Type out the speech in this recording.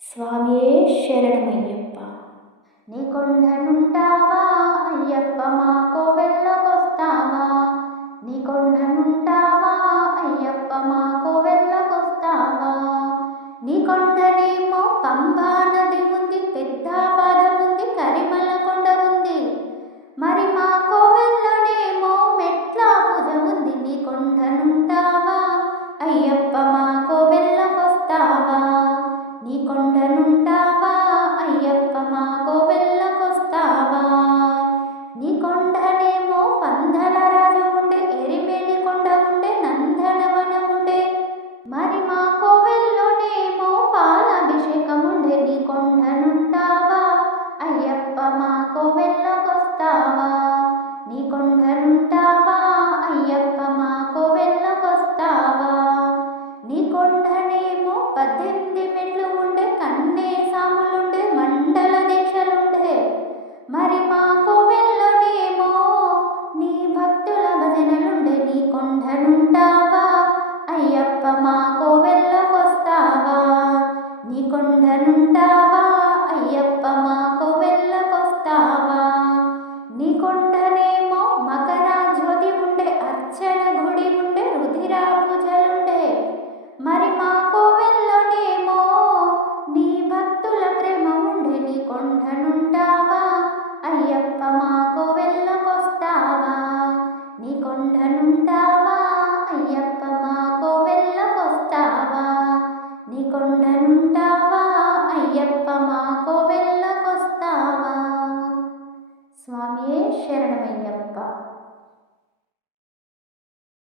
స్వామియే శరణమయ్యప్ప. నీ కొండనుంటావా అయ్యప్ప మా కోవెళ్ళకొస్తావా? నీ కొండనుంటావా అయ్యప్ప మా కోవెళ్ళకొస్తావా? నీ కొండనేమో పంబా నది ఉంది, పెద్ద పాదముంది, కరిమల కొండ ఉంది. మరి మా కోవెళ్ళనేమో మెట్ల పూజ ఉంది. నీ కొండనుంటావా అయ్యప్ప మా కోవెళ్ళకొస్తావా? నీ కొండనుంటావా అయ్యప్ప మా కోవెళ్ళకొస్తావా? నీ కొండనేమో పందల రాజు ఉండే, ఎరిమేలి కొండ ఉండే, నందనవనం ఉండే. మరి మా కోవెల్లోనేమో పాలాభిషేకం ఉండే. నీ కొండనుంటావా అయ్యప్ప మా కోవెళ్ళ